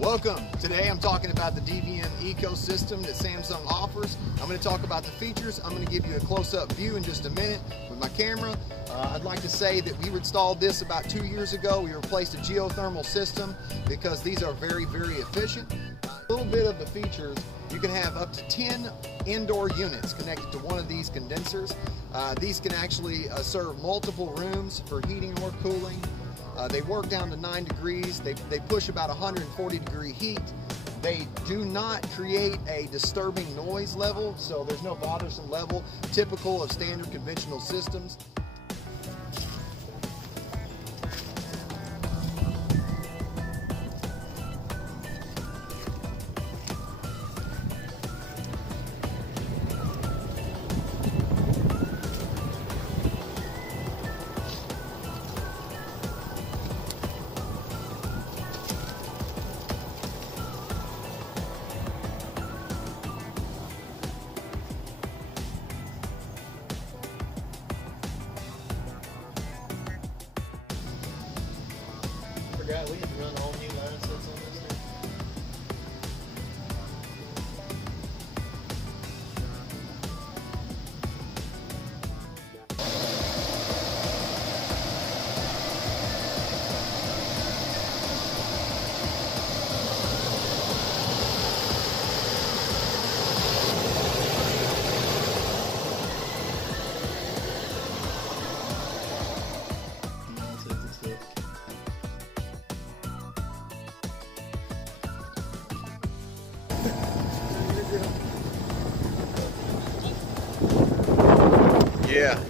Welcome. Today I'm talking about the DVM ecosystem that Samsung offers. I'm going to talk about the features. I'm going to give you a close-up view in just a minute with my camera. I'd like to say that we installed this about 2 years ago. We replaced a geothermal system because these are very, very efficient. A little bit of the features: you can have up to 10 indoor units connected to one of these condensers. These can actually serve multiple rooms for heating or cooling. They work down to 9 degrees. They push about 140-degree heat. They do not create a disturbing noise level, so there's no bothersome level typical of standard conventional systems. Forgot we had to run all new line sets on this thing. Yeah.